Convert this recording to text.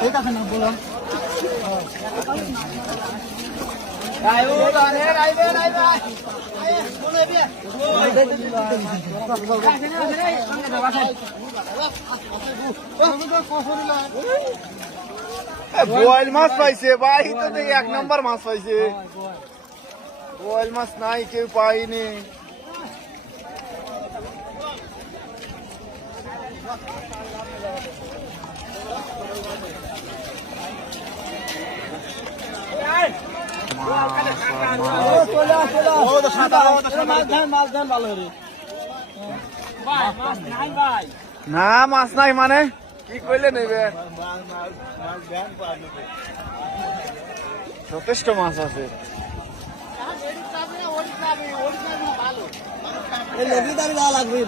ঠিক আছে না বললাম বোয়াল মাছ পাইছে ভাই, তো দেখি 1 নম্বর মাছ পাইছে। বোয়াল মাছ নাই, কেউ পাইনি। না মাছ নাই মানে কি কইলে নেবে? যথেষ্ট মাছ আছে। লাগবে